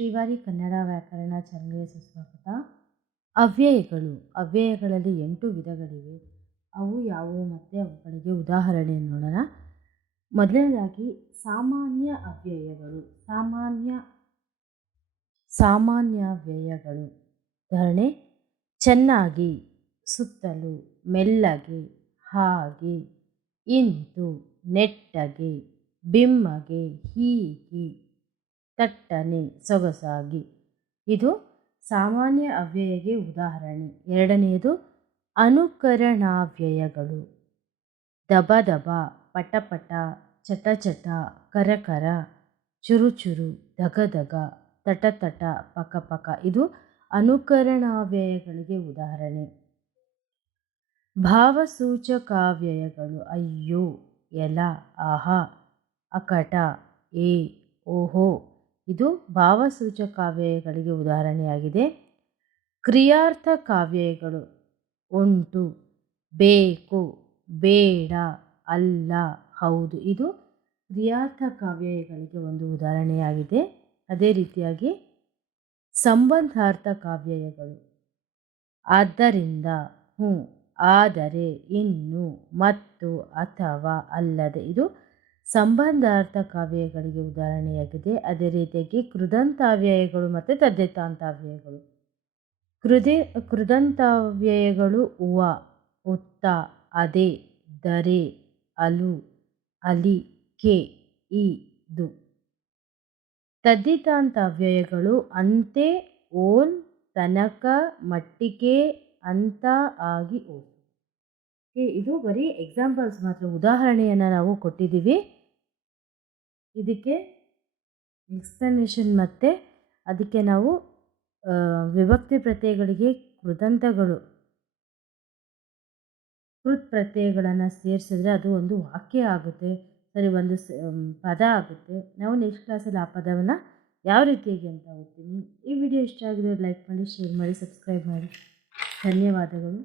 ಶ್ರೀವಾರಿ ಕನ್ನಡ ವ್ಯಾಕರಣ ಚಾನಲ್ಗೆ ಸುಸ್ವಾಗತ. ಅವ್ಯಯಗಳು. ಅವ್ಯಯಗಳಲ್ಲಿ ಎಂಟು ವಿಧಗಳಿವೆ. ಅವು ಯಾವುವು ಮತ್ತು ಅವುಗಳಿಗೆ ಉದಾಹರಣೆ ನೋಡೋಣ. ಮೊದಲನೇದಾಗಿ ಸಾಮಾನ್ಯ ಅವ್ಯಯಗಳು. ಸಾಮಾನ್ಯ ಸಾಮಾನ್ಯ ವ್ಯಯಗಳು. ಉದಾಹರಣೆ, ಚೆನ್ನಾಗಿ, ಸುತ್ತಲೂ, ಮೆಲ್ಲಗೆ, ಹಾಗೆ ಇಂತು ನೆಟ್ಟಗೆ, ಬಿಮ್ಮಗೆ, ಹೀಗೆ. ತಟ್ಟನೆ ಸೊಗಸಾಗಿ. ಇದು ಸಾಮಾನ್ಯ ಅವ್ಯಯಗೆ ಉದಾಹರಣೆ. ಎರಡನೆಯದು ಅನುಕರಣಾವ್ಯಯಗಳು. ದಬ ದಬ, ಪಟ ಪಟ, ಚಟ ಚಟ ಕರಕರ ಕರ, ಚುರು ಚುರು ಧಗ ಧಗ ತಟ ತಟ, ಪಕ ಪಕ. ಇದು ಅನುಕರಣಾವ್ಯಯಗಳಿಗೆ ಉದಾಹರಣೆ. ಭಾವಸೂಚಕಾವ್ಯಯಗಳು. ಅಯ್ಯೋ, ಎಲ, ಆಹಾ, ಅಕಟ ಏ ಓಹೋ ಇದು ಭಾವಸೂಚಕಾವ್ಯಯಗಳಿಗೆ ಉದಾಹರಣೆಯಾಗಿದೆ. ಕ್ರಿಯಾರ್ಥ ಕಾವ್ಯಗಳು ಉಂಟು, ಬೇಕು, ಬೇಡ, ಅಲ್ಲ, ಹೌದು. ಇದು ಕ್ರಿಯಾರ್ಥ ಕಾವ್ಯಗಳಿಗೆ ಒಂದು ಉದಾಹರಣೆಯಾಗಿದೆ. ಅದೇ ರೀತಿಯಾಗಿ ಸಂಬಂಧಾರ್ಥ ಕಾವ್ಯಗಳು. ಆದ್ದರಿಂದ, ಹ್ಞೂ, ಆದರೆ, ಇನ್ನು, ಮತ್ತು, ಅಥವಾ, ಅಲ್ಲದೆ. ಇದು ಸಂಬಂಧಾರ್ಥ ಕಾವ್ಯಗಳಿಗೆ ಉದಾಹರಣೆಯಾಗಿದೆ. ಅದೇ ರೀತಿಯಾಗಿ ಕೃದಂತಾವ್ಯಯಗಳು ಮತ್ತು ತದ್ದಿತಾಂತಾವ್ಯಯಗಳು ಕೃದೆ, ಕೃದಂತಾವ್ಯಯಗಳು ಉವ, ಉತ್ತ, ಅದೇ, ದರೆ, ಅಲು, ಅಲಿ, ಕೆ, ಇ, ದು. ತದ್ದಿತಾಂತಾವ್ಯಯಗಳು ಅಂತೆ, ಓನ್, ತನಕ ಮಟ್ಟಿಗೆ ಅಂತ, ಆಗಿ ಓ ಇದು ಬರೀ ಎಕ್ಸಾಂಪಲ್ಸ್ ಮಾತ್ರ. ಉದಾಹರಣೆಯನ್ನು ನಾವು ಕೊಟ್ಟಿದ್ದೀವಿ. ಇದಕ್ಕೆ ಎಕ್ಸ್ಪ್ಲನೇಷನ್ ಮತ್ತು ಅದಕ್ಕೆ ನಾವು ವಿಭಕ್ತಿ ಪ್ರತ್ಯಯಗಳಿಗೆ ಕೃದಂತಗಳು, ಕೃತ್ ಪ್ರತ್ಯಯಗಳನ್ನು ಸೇರಿಸಿದ್ರೆ ಅದು ಒಂದು ವಾಕ್ಯ ಆಗುತ್ತೆ, ಸರಿ, ಒಂದು ಪದ ಆಗುತ್ತೆ. ನಾವು ನೆಕ್ಸ್ಟ್ ಕ್ಲಾಸಲ್ಲಿ ಆ ಪದವನ್ನು ಯಾವ ರೀತಿಯಾಗಿ ಅಂತ ಓದ್ತೀನಿ. ಈ ವಿಡಿಯೋ ಇಷ್ಟ ಆಗಿದೆ ಲೈಕ್ ಮಾಡಿ ಶೇರ್ ಮಾಡಿ ಸಬ್ಸ್ಕ್ರೈಬ್ ಮಾಡಿ. ಧನ್ಯವಾದಗಳು.